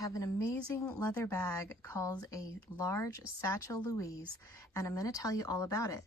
have an amazing leather bag called a large Satchel Louise, and I'm going to tell you all about it.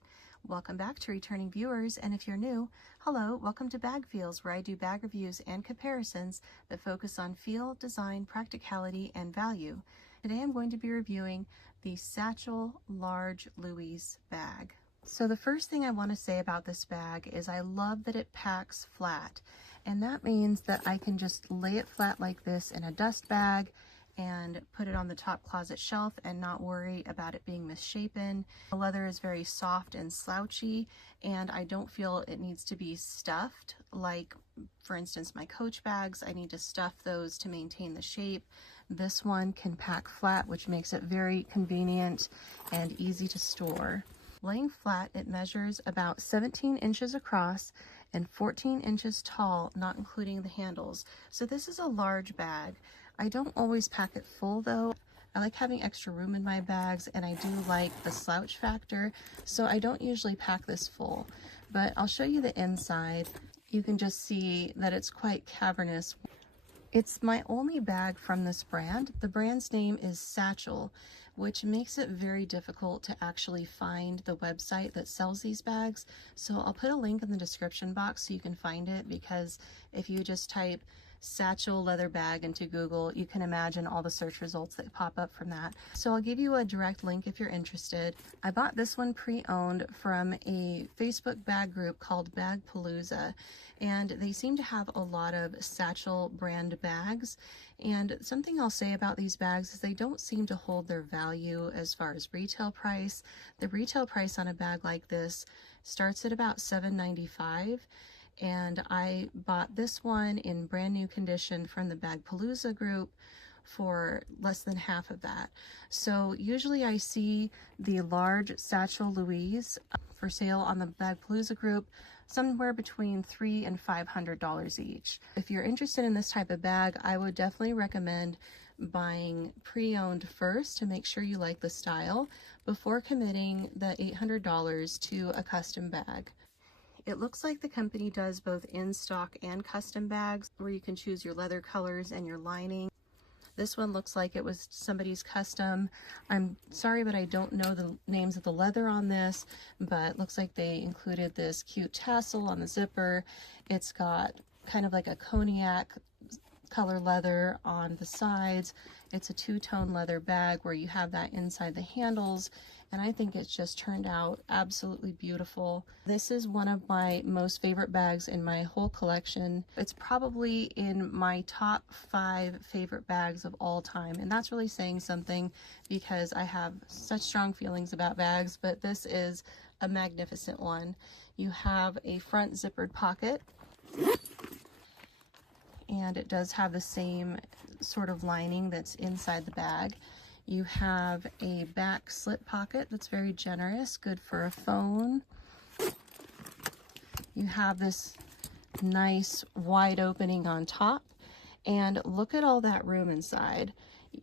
Welcome back to returning viewers, and if you're new, hello, welcome to Bag Feels, where I do bag reviews and comparisons that focus on feel, design, practicality, and value. Today I'm going to be reviewing the Satchel Large Louise bag. So the first thing I want to say about this bag is I love that it packs flat, and that means that I can just lay it flat like this in a dust bag and put it on the top closet shelf and not worry about it being misshapen. The leather is very soft and slouchy, and I don't feel it needs to be stuffed like, for instance, my Coach bags. I need to stuff those to maintain the shape. This one can pack flat, which makes it very convenient and easy to store. Laying flat, it measures about 17 inches across and 14 inches tall, not including the handles. So this is a large bag. I don't always pack it full though. I like having extra room in my bags, and I do like the slouch factor, so I don't usually pack this full. But I'll show you the inside. You can just see that it's quite cavernous. It's my only bag from this brand. The brand's name is Satchel, which makes it very difficult to actually find the website that sells these bags. So I'll put a link in the description box so you can find it, because if you just type Satchel leather bag into Google, you can imagine all the search results that pop up from that. So I'll give you a direct link if you're interested. I bought this one pre-owned from a Facebook bag group called Bagpalooza, and they seem to have a lot of Satchel brand bags. And something I'll say about these bags is they don't seem to hold their value as far as retail price. The retail price on a bag like this starts at about $7.95. And I bought this one in brand new condition from the Bagpalooza group for less than half of that. So usually I see the large Satchel Louise for sale on the Bagpalooza group somewhere between $300 and $500 each. If you're interested in this type of bag, I would definitely recommend buying pre-owned first to make sure you like the style before committing the $800 to a custom bag. It looks like the company does both in-stock and custom bags where you can choose your leather colors and your lining. This one looks like it was somebody's custom. I'm sorry, but I don't know the names of the leather on this, but looks like they included this cute tassel on the zipper. It's got kind of like a cognac color leather on the sides. It's a two-tone leather bag where you have that inside the handles, and I think it's just turned out absolutely beautiful. This is one of my most favorite bags in my whole collection. It's probably in my top 5 favorite bags of all time, and that's really saying something because I have such strong feelings about bags, but this is a magnificent one. You have a front zippered pocket, and it does have the same sort of lining that's inside the bag. You have a back slip pocket that's very generous, good for a phone. You have this nice wide opening on top, and look at all that room inside.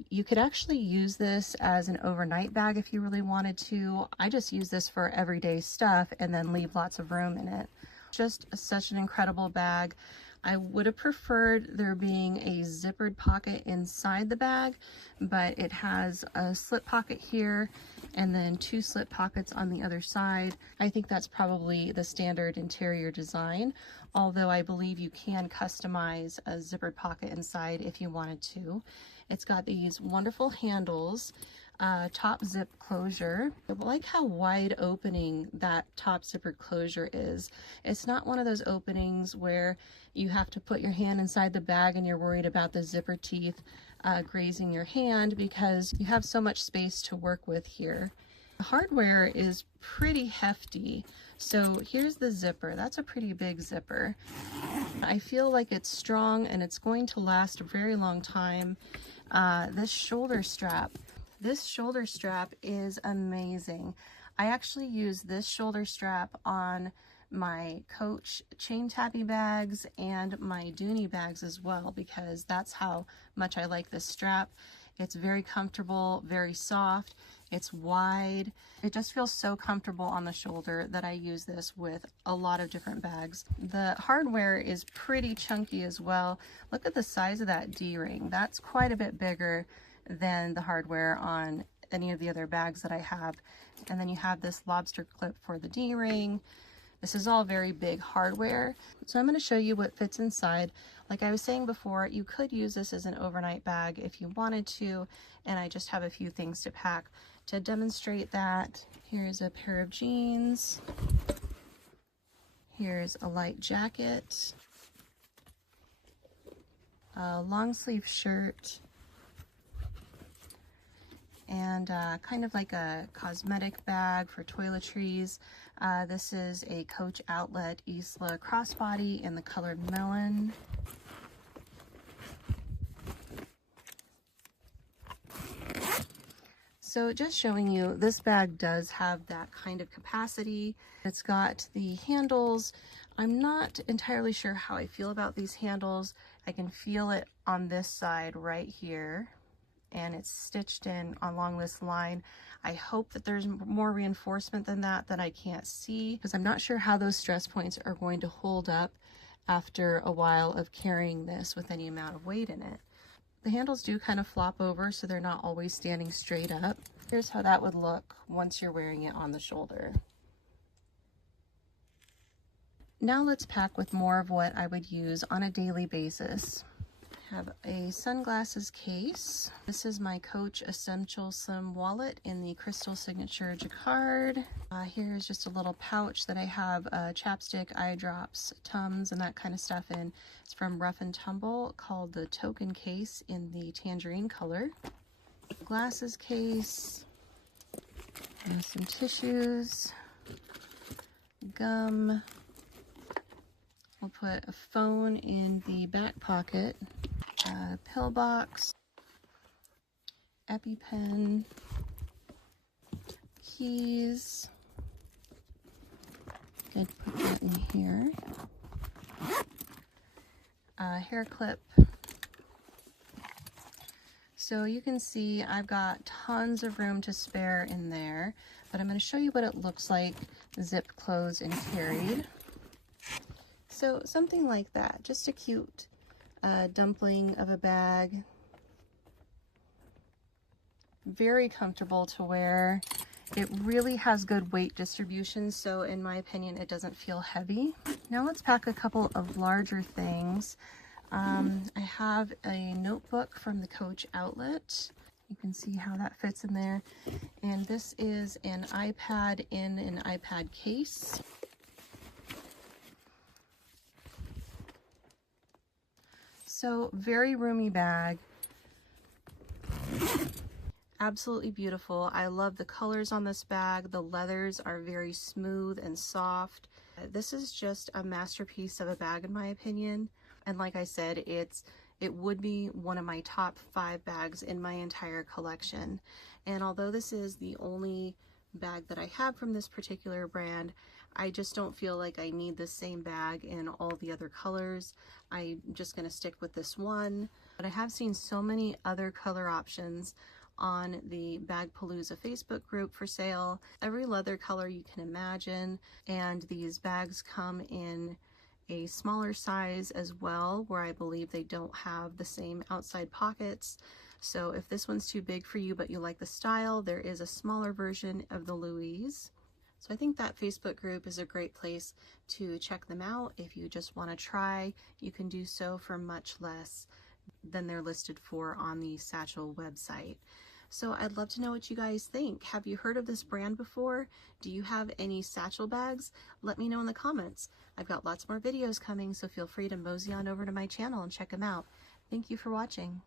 You could actually use this as an overnight bag if you really wanted to. I just use this for everyday stuff and then leave lots of room in it. Just such an incredible bag. I would have preferred there being a zippered pocket inside the bag, but it has a slip pocket here and then 2 slip pockets on the other side. I think that's probably the standard interior design, although I believe you can customize a zippered pocket inside if you wanted to. It's got these wonderful handles, top zip closure. I like how wide opening that top zippered closure is. It's not one of those openings where you have to put your hand inside the bag and you're worried about the zipper teeth grazing your hand, because you have so much space to work with here. The hardware is pretty hefty. So here's the zipper. That's a pretty big zipper. I feel like it's strong and it's going to last a very long time. This shoulder strap is amazing. I actually use this shoulder strap on my Coach chain tabby bags and my Dooney bags as well, because that's how much I like this strap. It's very comfortable, very soft. It's wide. It just feels so comfortable on the shoulder that I use this with a lot of different bags. The hardware is pretty chunky as well. Look at the size of that D-ring. That's quite a bit bigger than the hardware on any of the other bags that I have. And then you have this lobster clip for the D-ring. This is all very big hardware. So I'm going to show you what fits inside. Like I was saying before, you could use this as an overnight bag if you wanted to, and I just have a few things to pack to demonstrate that. Here's a pair of jeans. Here's a light jacket, a long sleeve shirt, and kind of like a cosmetic bag for toiletries. This is a Coach Outlet Isla crossbody in the colored melon. So just showing you, this bag does have that kind of capacity. It's got the handles. I'm not entirely sure how I feel about these handles. I can feel it on this side right here, and it's stitched in along this line. I hope that there's more reinforcement than that I can't see, because I'm not sure how those stress points are going to hold up after a while of carrying this with any amount of weight in it. The handles do kind of flop over, so they're not always standing straight up. Here's how that would look once you're wearing it on the shoulder. Now let's pack with more of what I would use on a daily basis. I have a sunglasses case. This is my Coach Essential Slim wallet in the Crystal Signature Jacquard. Here's just a little pouch that I have chapstick, eye drops, Tums, and that kind of stuff in. It's from Rough and Tumble, called the Token Case in the tangerine color. Glasses case, and some tissues, gum. We'll put a phone in the back pocket. Pill box, EpiPen, keys. Good, put that in here. Hair clip. So you can see I've got tons of room to spare in there, but I'm going to show you what it looks like zipped, closed, and carried. So something like that, just a cute dumpling of a bag. Very comfortable to wear. It really has good weight distribution, so in my opinion it doesn't feel heavy. Now let's pack a couple of larger things. I have a notebook from the Coach Outlet. You can see how that fits in there. And this is an iPad in an iPad case. So very roomy bag. Absolutely beautiful. I love the colors on this bag. The leathers are very smooth and soft. This is just a masterpiece of a bag in my opinion. And like I said, it would be one of my top 5 bags in my entire collection. And although this is the only bag that I have from this particular brand, I just don't feel like I need the same bag in all the other colors. I'm just going to stick with this one. But I have seen so many other color options on the Bagpalooza Facebook group for sale. Every leather color you can imagine, and these bags come in a smaller size as well, where I believe they don't have the same outside pockets. So if this one's too big for you but you like the style, there is a smaller version of the Louise. So I think that Facebook group is a great place to check them out. If you just want to try, you can do so for much less than they're listed for on the Satchel website. So I'd love to know what you guys think. Have you heard of this brand before? Do you have any Satchel bags? Let me know in the comments. I've got lots more videos coming, so feel free to mosey on over to my channel and check them out. Thank you for watching.